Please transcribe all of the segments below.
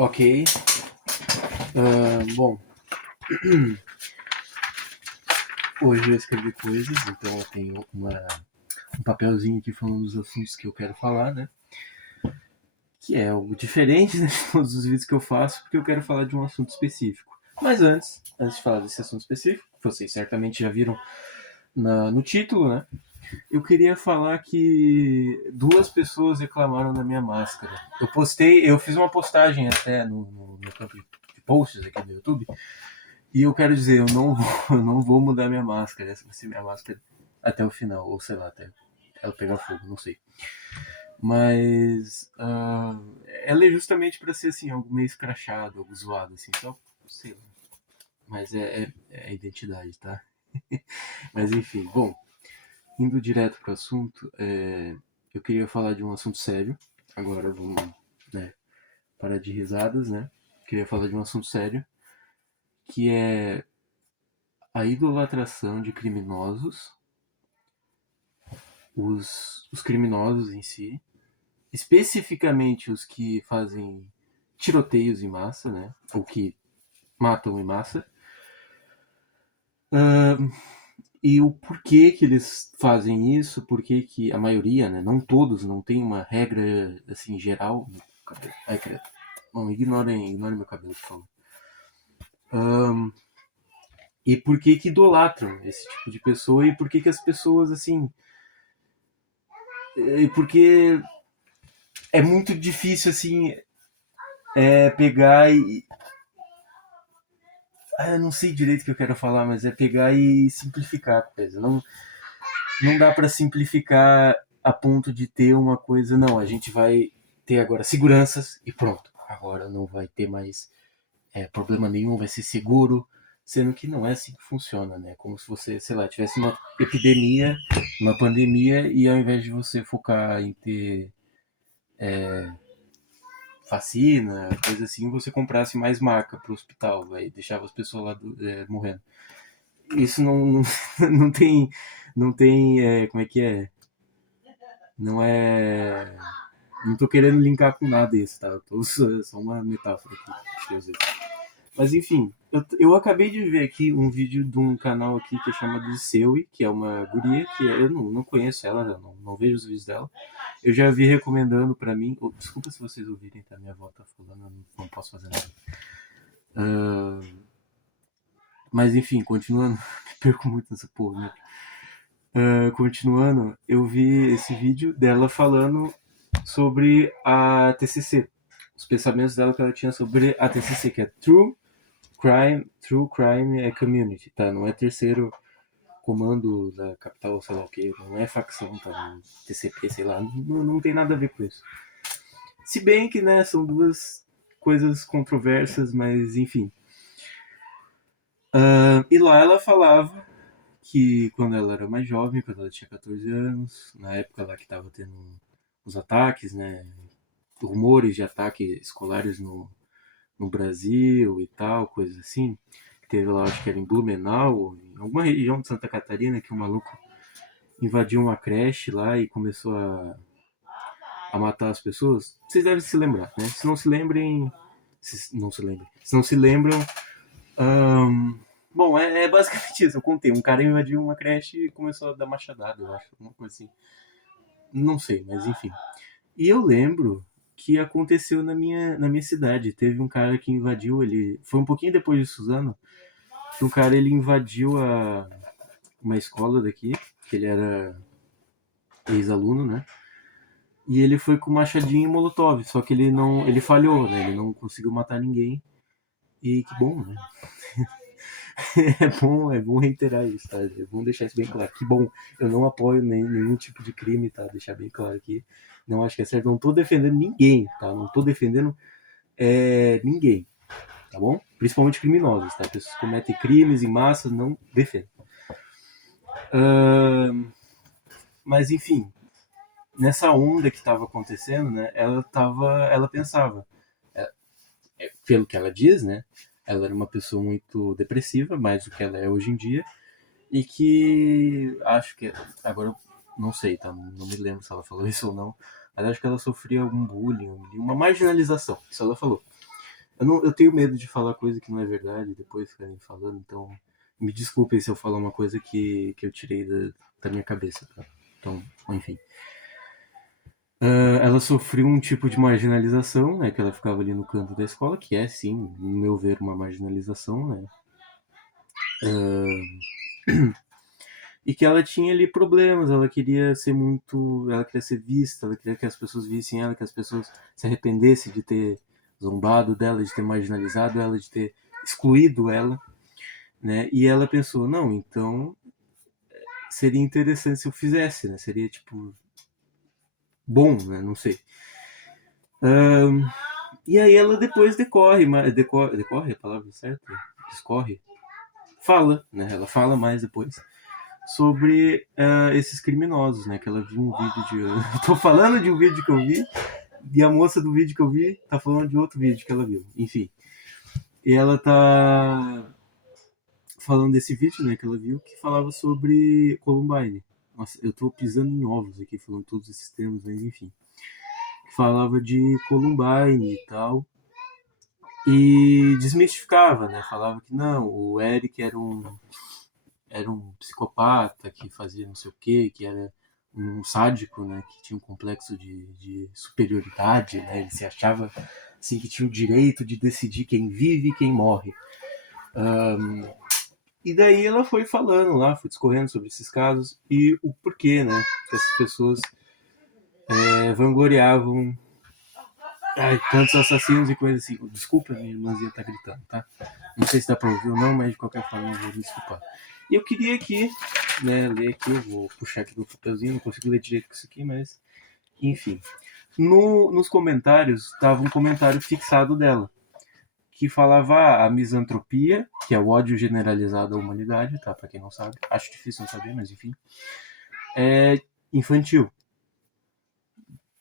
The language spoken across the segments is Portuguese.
Ok. Bom, hoje eu escrevi coisas, então eu tenho um papelzinho aqui falando dos assuntos que eu quero falar, né? Que é algo diferente, né, de todos os vídeos que eu faço, porque eu quero falar de um assunto específico. Mas antes de falar desse assunto específico, vocês certamente já viram no título, né? Eu queria falar que duas pessoas reclamaram da minha máscara. Eu fiz uma postagem até no campo de posts aqui do YouTube. E eu quero dizer, eu não vou mudar minha máscara. Essa vai ser minha máscara até o final, ou sei lá, até ela pegar fogo, não sei. Mas ela é justamente para ser assim, algo meio escrachado, algo zoado, assim, só sei lá. Mas é a identidade, tá? Mas enfim, bom, indo direto pro assunto, eu queria falar de um assunto sério. Agora vamos, né, parar de risadas, né? Queria falar de um assunto sério, que é a idolatração de criminosos, os criminosos em si, especificamente os que fazem tiroteios em massa, né? Ou que matam em massa. E o porquê que eles fazem isso, porquê que a maioria, né? Não todos, não tem uma regra assim geral. Ai, credo. Bom, ignorem meu cabelo, por favor. E por que que idolatram esse tipo de pessoa e por que que as pessoas assim. Porque é muito difícil assim pegar e. Eu não sei direito o que eu quero falar, mas é pegar e simplificar a coisa. Não dá para simplificar a ponto de ter uma coisa, não, a gente vai ter agora seguranças e pronto. Agora não vai ter mais problema nenhum, vai ser seguro, sendo que não é assim que funciona, né? Como se você, sei lá, tivesse uma epidemia, uma pandemia, e ao invés de você focar em ter vacina, coisa assim, você comprasse mais marca pro hospital, vai deixava as pessoas lá morrendo. Isso não tem, não tem, como é que é? Não é, não tô querendo linkar com nada isso, tá? Só uma metáfora aqui. Mas enfim, eu acabei de ver aqui um vídeo de um canal aqui que é chamado de Seui, que é uma guria que eu não conheço ela, não vejo os vídeos dela. Eu já vi recomendando pra mim. Desculpa se vocês ouvirem, tá? Minha avó tá falando, eu não posso fazer nada. Mas enfim, continuando, me perco muito nessa porra, né? Continuando, eu vi esse vídeo dela falando sobre a TCC, os pensamentos dela que ela tinha sobre a TCC, que é True Crime Community, tá? Não é terceiro comando da capital, sei lá o que, não é facção, tá? TCP, sei lá, não tem nada a ver com isso. Se bem que, né, são duas coisas controversas, mas enfim. E lá ela falava que quando ela era mais jovem, quando ela tinha 14 anos, na época lá que estava tendo os ataques, né, rumores de ataques escolares no Brasil e tal, coisa assim. Teve lá, acho que era em Blumenau, em alguma região de Santa Catarina, que um maluco invadiu uma creche lá e começou a matar as pessoas. Vocês devem se lembrar, né? Se não se lembrem. Se não se lembram. Bom, é basicamente isso. Eu contei. Um cara invadiu uma creche e começou a dar machadada, eu acho. Uma coisa assim. Não sei, mas enfim. E eu lembro que aconteceu na minha cidade. Teve um cara que invadiu, ele. Foi um pouquinho depois de Suzano, que um cara ele invadiu uma escola daqui, que ele era ex-aluno, né? E ele foi com machadinho e molotov, só que ele falhou, né? Ele não conseguiu matar ninguém. E que bom, né? É bom reiterar isso, tá? É bom deixar isso bem claro. Que bom, eu não apoio nenhum tipo de crime, tá? Deixar bem claro aqui. Não acho que é certo. Não tô defendendo ninguém, tá? Não tô defendendo ninguém, tá bom? Principalmente criminosos, tá? Pessoas que cometem crimes em massa, não defendo. Mas enfim, nessa onda que estava acontecendo, né? Ela pensava, pelo que ela diz, né? Ela era uma pessoa muito depressiva, mais do que ela é hoje em dia, e que acho que agora eu não sei, tá? Não me lembro se ela falou isso ou não, mas acho que ela sofria algum bullying, uma marginalização, isso ela falou. Eu tenho medo de falar coisa que não é verdade, depois ficarem falando, então me desculpem se eu falar uma coisa que eu tirei da minha cabeça, tá? Então, enfim. Ela sofreu um tipo de marginalização, né? Que ela ficava ali no canto da escola, que é, sim, no meu ver, uma marginalização, né? E que ela tinha ali problemas, ela queria ser muito. Ela queria ser vista, ela queria que as pessoas vissem ela, que as pessoas se arrependessem de ter zombado dela, de ter marginalizado ela, de ter excluído ela, né? E ela pensou, não, então seria interessante se eu fizesse, né? Seria tipo bom, né? Não sei. E aí ela depois decorre a palavra certa? Discorre? Fala, né? Ela fala mais depois sobre esses criminosos, né? Que ela viu um vídeo de. Eu tô falando de um vídeo que eu vi, e a moça do vídeo que eu vi tá falando de outro vídeo que ela viu. Enfim. E ela tá falando desse vídeo, né, que ela viu, que falava sobre Columbine. Nossa, eu tô pisando em ovos aqui, falando todos esses termos, mas enfim. Falava de Columbine e tal. E desmistificava, né? Falava que não, o Eric era um psicopata que fazia não sei o quê, que era um sádico, né? Que tinha um complexo de superioridade, né? Ele se achava assim que tinha o direito de decidir quem vive e quem morre. E daí ela foi falando lá, foi discorrendo sobre esses casos e o porquê, né? Que essas pessoas vangloriavam tantos assassinos e coisas assim. Desculpa, minha irmãzinha tá gritando, tá? Não sei se dá pra ouvir ou não, mas de qualquer forma eu vou me desculpar. E eu queria aqui, né, ler aqui, eu vou puxar aqui do papelzinho, não consigo ler direito com isso aqui, mas enfim. Nos comentários estava um comentário fixado dela, que falava a misantropia, que é o ódio generalizado à humanidade, tá? Pra quem não sabe. Acho difícil não saber, mas enfim. É infantil.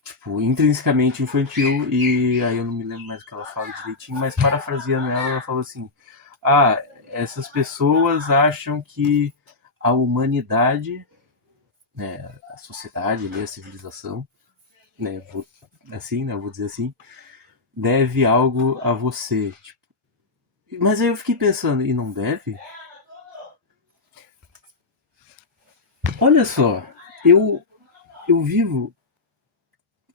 Tipo, intrinsecamente infantil, e aí eu não me lembro mais o que ela fala direitinho, mas parafraseando ela fala assim: ah, essas pessoas acham que a humanidade, né, a sociedade, a civilização, né, assim, né, vou dizer assim, deve algo a você. Tipo, mas aí eu fiquei pensando, e não deve? Olha só, eu, eu vivo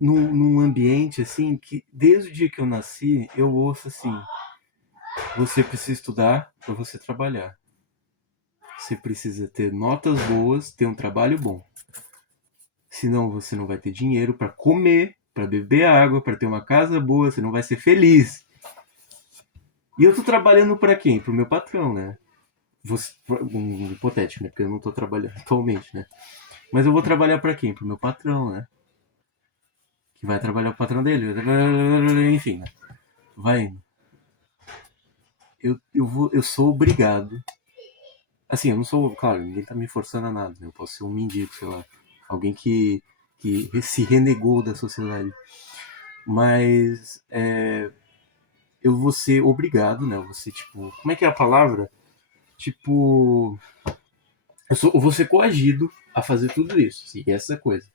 num ambiente assim que desde o dia que eu nasci eu ouço assim: você precisa estudar para você trabalhar. Você precisa ter notas boas, ter um trabalho bom. Senão você não vai ter dinheiro para comer, para beber água, para ter uma casa boa, você não vai ser feliz. E eu tô trabalhando para quem? Pro meu patrão, né? Um hipotético, né? Porque eu não tô trabalhando atualmente, né? Mas eu vou trabalhar para quem? Pro meu patrão, né? Que vai trabalhar o patrão dele. Enfim, né? Vai indo. Eu sou obrigado. Assim, eu não sou, claro, ninguém tá me forçando a nada, né? Eu posso ser um mendigo, sei lá. Alguém que se renegou da sociedade. Mas eu vou ser obrigado, né? Eu vou ser tipo. Como é que é a palavra? Tipo. Eu vou ser coagido a fazer tudo isso. Sim, essa coisa.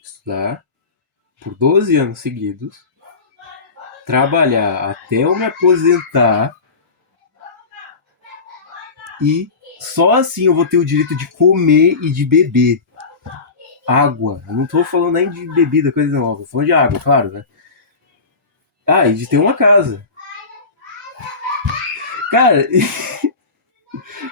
Estudar por 12 anos seguidos, trabalhar até eu me aposentar e só assim eu vou ter o direito de comer e de beber água. Eu não tô falando nem de bebida, coisa não, tô falando de água, claro, né? Ah, e de ter uma casa. Cara,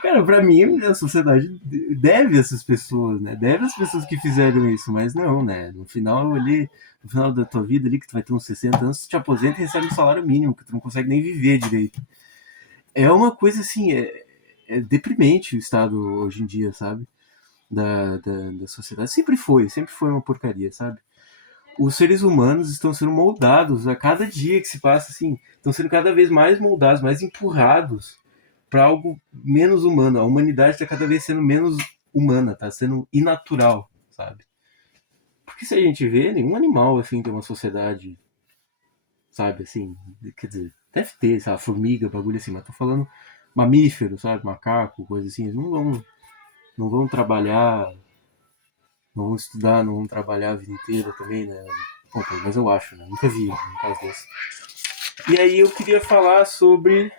cara, pra mim a sociedade deve essas pessoas, né? Deve as pessoas que fizeram isso, mas não, né? No final ali, no final da tua vida ali, que tu vai ter uns 60 anos, tu te aposenta e recebe um salário mínimo, que tu não consegue nem viver direito. É uma coisa assim, é deprimente o estado hoje em dia, sabe? Da sociedade. Sempre foi uma porcaria, sabe? Os seres humanos estão sendo moldados a cada dia que se passa, assim, estão sendo cada vez mais moldados, mais empurrados para algo menos humano. A humanidade está cada vez sendo menos humana, está sendo inatural, sabe? Porque se a gente vê, nenhum animal assim tem uma sociedade, sabe, assim, quer dizer, deve ter, sabe, formiga, bagulho assim, mas tô falando mamífero, sabe, macaco, coisa assim, eles não vão trabalhar, não vão estudar, não vão trabalhar a vida inteira também, né? Bom, mas eu acho, né? Nunca vi um caso desse. E aí eu queria falar sobre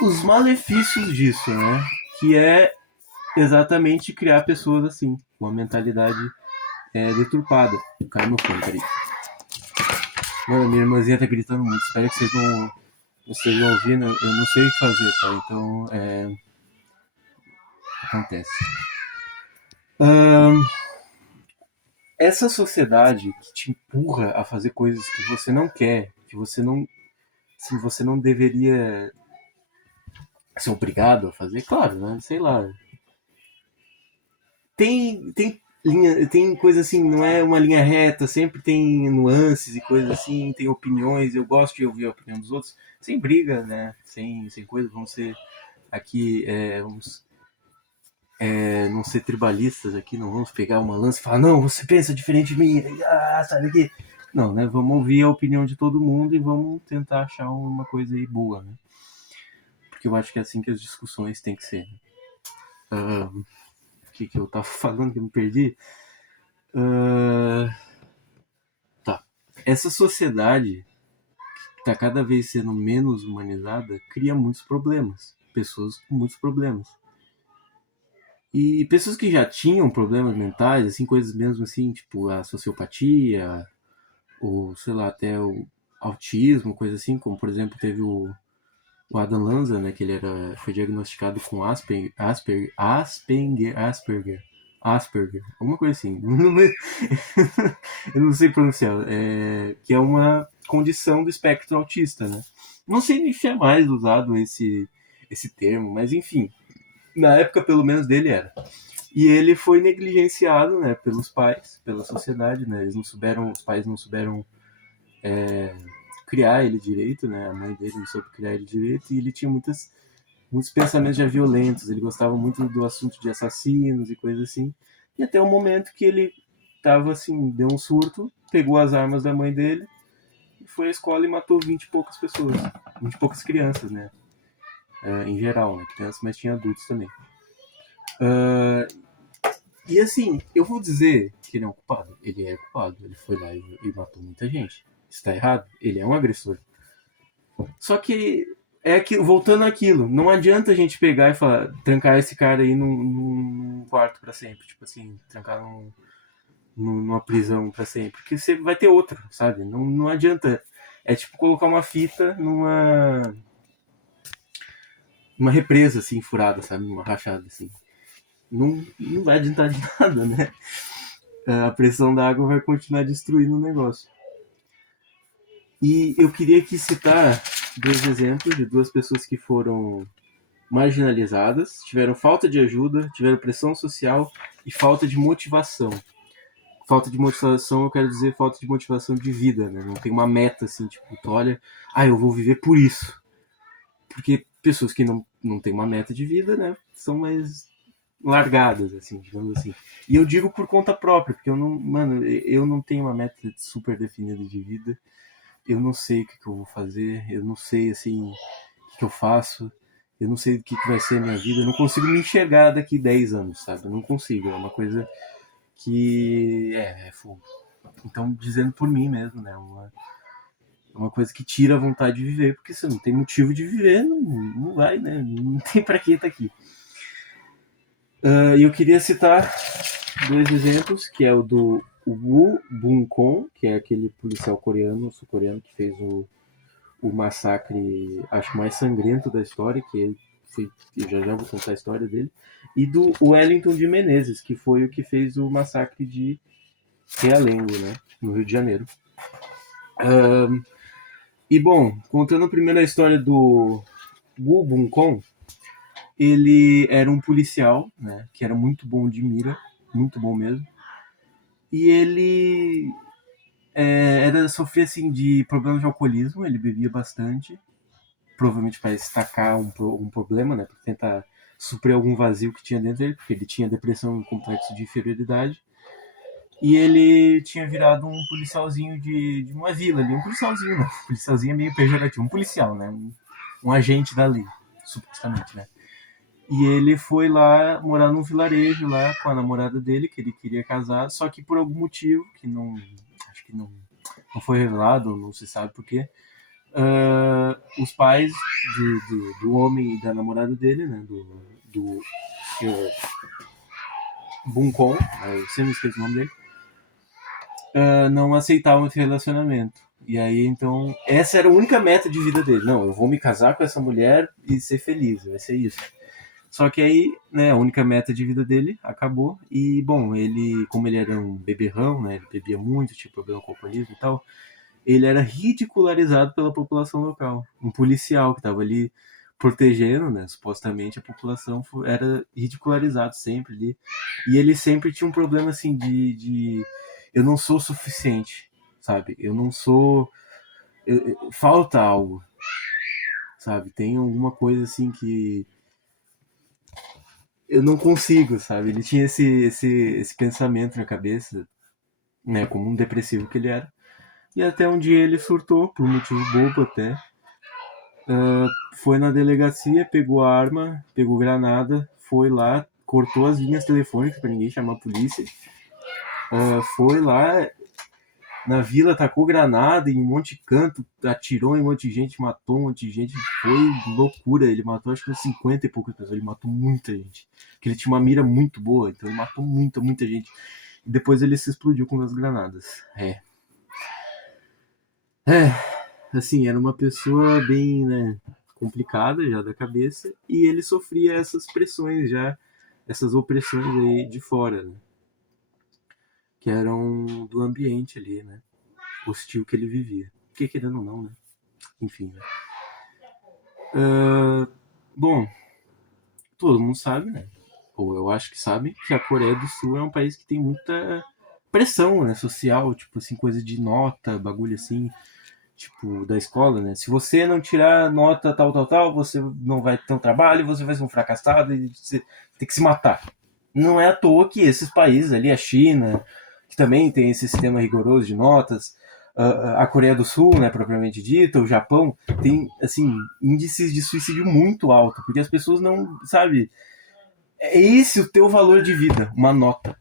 os malefícios disso, né? Que é exatamente criar pessoas assim, com uma mentalidade deturpada. Caiu meu fone, peraí. Mano, minha irmãzinha tá gritando muito. Espero que vocês não estejam ouvindo. Eu não sei o que fazer, tá? Então, acontece. Essa sociedade que te empurra a fazer coisas que você não quer, que você não, se você não deveria ser obrigado a fazer, claro, né? Sei lá. Tem linha, tem coisa assim, não é uma linha reta, sempre tem nuances e coisas assim, tem opiniões. Eu gosto de ouvir a opinião dos outros, sem briga, né? Sem coisa, vamos ser aqui, vamos não ser tribalistas aqui, não vamos pegar uma lança e falar, não, você pensa diferente de mim, sai daqui. Não, né? Vamos ouvir a opinião de todo mundo e vamos tentar achar uma coisa aí boa, né? Porque eu acho que é assim que as discussões têm que ser. O que eu tava falando que eu me perdi? Tá. Essa sociedade que tá cada vez sendo menos humanizada cria muitos problemas. Pessoas com muitos problemas. E pessoas que já tinham problemas mentais, assim, coisas mesmo assim, tipo a sociopatia, ou sei lá, até o autismo, coisa assim, como por exemplo teve o Adam Lanza, né, que ele foi diagnosticado com Asperger, alguma coisa assim, eu não sei pronunciar, que é uma condição do espectro autista, né? Não sei nem se é mais usado esse termo, mas enfim, na época pelo menos dele era. E ele foi negligenciado, né, pelos pais, pela sociedade, né? Os pais não souberam criar ele direito, né? A mãe dele não soube criar ele direito e ele tinha muitos pensamentos já violentos. Ele gostava muito do assunto de assassinos e coisas assim. E até o momento que ele tava assim, deu um surto, pegou as armas da mãe dele, foi à escola e matou 20 e poucas pessoas, 20 e poucas crianças, né? Em geral, né? Crianças, mas tinha adultos também. E assim, eu vou dizer que ele é um culpado. Ele é culpado. Ele foi lá e matou muita gente. Está errado? Ele é um agressor. Só que voltando àquilo, não adianta a gente pegar e falar, trancar esse cara aí num quarto pra sempre, tipo assim, trancar numa prisão pra sempre, porque você vai ter outro, sabe? Não adianta. É tipo colocar uma fita numa represa assim, furada, sabe? Numa rachada assim. Não vai adiantar de nada, né? A pressão da água vai continuar destruindo o negócio. E eu queria aqui citar dois exemplos de duas pessoas que foram marginalizadas, tiveram falta de ajuda, tiveram pressão social e falta de motivação. Falta de motivação, eu quero dizer falta de motivação de vida, né? Não tem uma meta assim, tipo, tu olha, eu vou viver por isso. Porque pessoas que não têm uma meta de vida, né, são mais largadas, assim, digamos assim. E eu digo por conta própria, porque eu não tenho uma meta super definida de vida. Eu não sei o que eu vou fazer, eu não sei, assim, o que eu faço, eu não sei o que vai ser a minha vida, eu não consigo me enxergar daqui 10 anos, sabe? Eu não consigo, é uma coisa que é fogo. Então, dizendo por mim mesmo, né? Uma coisa que tira a vontade de viver, porque você não tem motivo de viver, não vai, né? Não tem pra que estar aqui. E eu queria citar dois exemplos, que é o do Woo Bun-kon, que é aquele policial coreano, sul-coreano, que fez o massacre, acho mais sangrento da história, que ele foi, eu já vou contar a história dele, e do Wellington de Menezes, que foi o que fez o massacre de Realengo, né, no Rio de Janeiro. E bom, contando primeiro a história do Woo Bun-kon, ele era um policial, né, que era muito bom de mira, muito bom mesmo, e ele sofria assim de problemas de alcoolismo, ele bebia bastante, provavelmente para destacar um problema, né, para tentar suprir algum vazio que tinha dentro dele, porque ele tinha depressão e complexo de inferioridade. E ele tinha virado um policialzinho de uma vila ali, um policialzinho, não, um policialzinho é meio pejorativo, um policial, né, um agente da lei, supostamente, né. E ele foi lá morar num vilarejo lá com a namorada dele, que ele queria casar, só que por algum motivo, que não. Acho que não foi revelado, não se sabe por quê. Os pais do homem e da namorada dele, né? Do Buncon, eu sempre esqueço o nome dele, não aceitavam esse relacionamento. E aí, então, essa era a única meta de vida dele. Não, eu vou me casar com essa mulher e ser feliz, vai ser isso. Só que aí, né, a única meta de vida dele acabou. E, bom, ele, como ele era um beberrão, né, ele bebia muito, tinha problema com o alcoolismo e tal, ele era ridicularizado pela população local. Um policial que estava ali protegendo, né, supostamente a população era ridicularizado sempre ali. E ele sempre tinha um problema assim de eu não sou suficiente, sabe? Eu não sou. Falta algo, sabe? Tem alguma coisa assim que eu não consigo, sabe? Ele tinha esse pensamento na cabeça, né? Como um depressivo que ele era. E até um dia ele surtou, por um motivo bobo até. Foi na delegacia, pegou a arma, pegou granada, foi lá, cortou as linhas telefônicas para ninguém chamar a polícia. Foi lá na vila, tacou granada em um monte de canto, atirou em um monte de gente, matou um monte de gente. Foi loucura. Ele matou acho que uns 50 e poucas pessoas. Ele matou muita gente. Porque ele tinha uma mira muito boa, então ele matou muita gente. E depois ele se explodiu com as granadas. Assim, era uma pessoa bem, né, complicada já da cabeça. E ele sofria essas pressões já, essas opressões aí de fora, né? Que eram do ambiente ali, né? Hostil que ele vivia. Porque querendo ou não, né? Enfim, né? Bom, todo mundo sabe, né? Ou eu acho que sabe, que a Coreia do Sul é um país que tem muita pressão, né? Social, tipo assim, coisa de nota, bagulho assim, tipo, da escola, né? Se você não tirar nota tal, você não vai ter um trabalho, você vai ser um fracassado e você tem que se matar. Não é à toa que esses países ali, a China, que também tem esse sistema rigoroso de notas, a Coreia do Sul, né, propriamente dita, o Japão, tem, assim, índices de suicídio muito alto, porque as pessoas não, sabe, é esse o teu valor de vida, uma nota.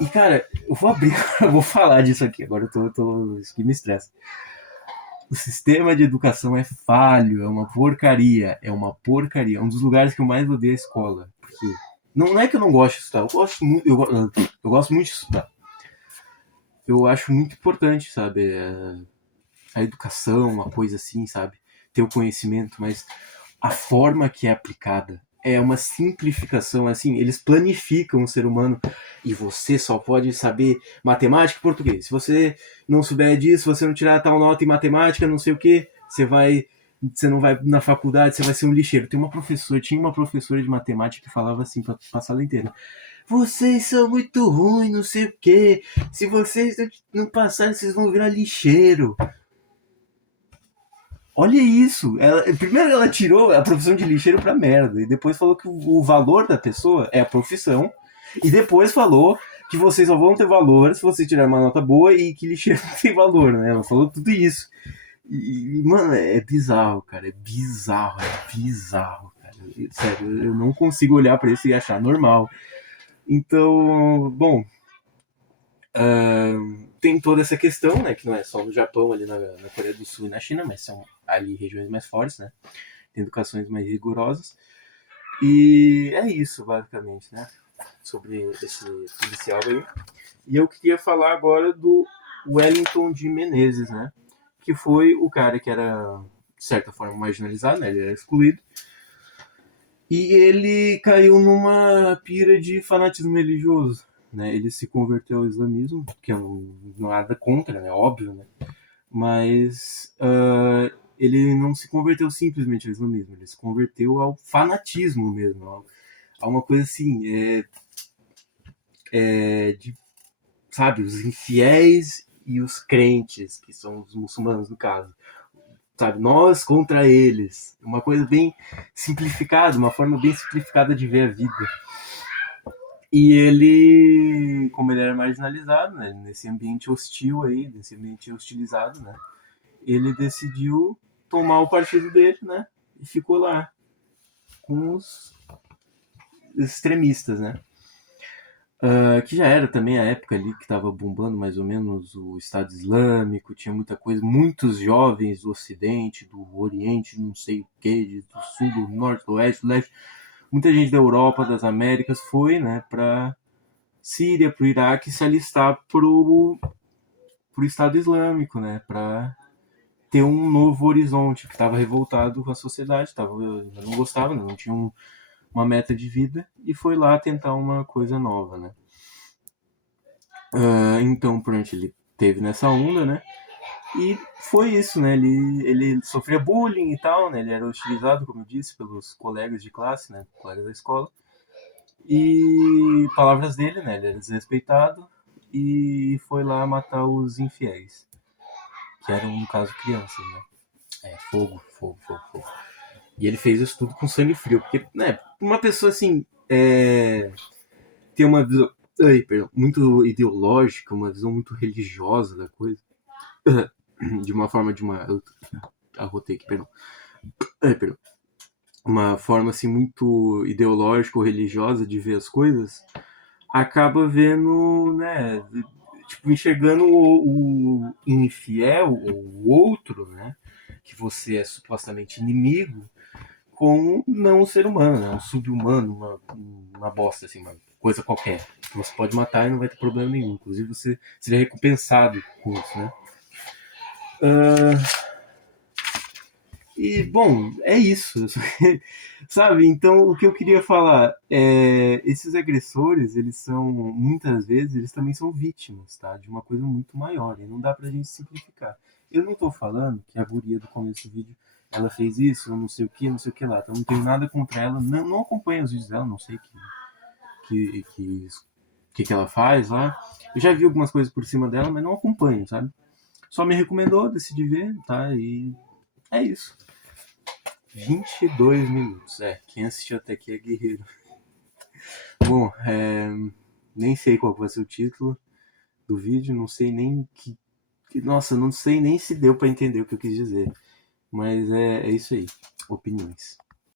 E, cara, eu vou abrir, eu vou falar disso aqui, agora isso aqui me estressa. O sistema de educação é falho, é uma porcaria, é uma porcaria. É um dos lugares que eu mais odeio a escola. Porque não é que eu não gosto de estudar, eu gosto muito de estudar. Eu acho muito importante, sabe? A educação, uma coisa assim, sabe? Ter o conhecimento, mas a forma que é aplicada é uma simplificação, assim, eles planificam o ser humano e você só pode saber matemática e português. Se você não souber disso, você não tirar tal nota em matemática, não sei o que, você não vai na faculdade, você vai ser um lixeiro. Tinha uma professora de matemática que falava assim para a sala inteira: vocês são muito ruins, não sei o que. Se vocês não passarem, vocês vão virar lixeiro. Olha isso! Primeiro ela tirou a profissão de lixeiro pra merda. E depois falou que o valor da pessoa é a profissão. E depois falou que vocês só vão ter valor se vocês tirarem uma nota boa e que lixeiro não tem valor, né? Ela falou tudo isso. Mano, é bizarro, cara. É bizarro, cara. Sério, eu não consigo olhar pra isso e achar normal. Então, bom, tem toda essa questão, né? Que não é só no Japão, ali na Coreia do Sul e na China, mas são ali regiões mais fortes, né? Tem educações mais rigorosas. E é isso, basicamente, né? Sobre esse policial aí. E eu queria falar agora do Wellington de Menezes, né? Que foi o cara que era, de certa forma, marginalizado, né? Ele era excluído. E ele caiu numa pira de fanatismo religioso. Né? Ele se converteu ao islamismo, que é nada contra, né? Óbvio, né? Mas ele não se converteu simplesmente ao islamismo, ele se converteu ao fanatismo mesmo, a uma coisa assim, sabe, os infiéis e os crentes, que são os muçulmanos no caso, sabe, nós contra eles, uma coisa bem simplificada, uma forma bem simplificada de ver a vida. E ele, como ele era marginalizado, né, nesse ambiente hostil aí, nesse ambiente hostilizado, né, ele decidiu tomar o partido dele, né, e ficou lá. com os extremistas, né? Que já era também a época ali que estava bombando mais ou menos o Estado Islâmico, tinha muita coisa, muitos jovens do Ocidente, do Oriente, não sei o que, do Sul, do Norte, do Oeste, do Leste, muita gente da Europa, das Américas foi, né, para Síria, para o Iraque se alistar pro Estado Islâmico, né, para ter um novo horizonte, que estava revoltado com a sociedade, não gostava, não tinha uma meta de vida e foi lá tentar uma coisa nova, né? Então, pronto, ele teve nessa onda, né? E foi isso, né? Ele sofria bullying e tal, né? Ele era hostilizado, como eu disse, pelos colegas de classe, né? Colegas da escola. E palavras dele, né? Ele era desrespeitado e foi lá matar os infiéis, que eram, no caso, crianças, né? Fogo, fogo, fogo, fogo. E ele fez isso tudo com sangue frio, porque, né? Uma pessoa assim, tem uma visão muito ideológica, uma visão muito religiosa da coisa, de uma forma de uma. Arrotei aqui, perdão. Perdão. Uma forma assim muito ideológica ou religiosa de ver as coisas, acaba vendo, né? Tipo, enxergando o infiel, ou o outro, né? Que você é supostamente inimigo, como não um ser humano, né? Um sub-humano, uma bosta, assim, uma coisa qualquer. Que você pode matar e não vai ter problema nenhum. Inclusive, você seria recompensado com isso, né? E, bom, é isso. Sabe? Então, o que eu queria falar é... Esses agressores, eles são, muitas vezes, eles também são vítimas, tá? De uma coisa muito maior. E não dá pra gente simplificar. Eu não tô falando que a guria do começo do vídeo, ela fez isso, ou não sei o que, não sei o que lá. Então, não tenho nada contra ela. Não acompanho os vídeos dela, não sei que ela faz lá. Eu já vi algumas coisas por cima dela, mas não acompanho, sabe? Só me recomendou, decidi ver, tá? E é isso. 22 minutos. Quem assistiu até aqui é guerreiro. Bom, nem sei qual vai ser o título do vídeo, não sei nem nossa, não sei nem se deu pra entender o que eu quis dizer. Mas é isso aí. Opiniões.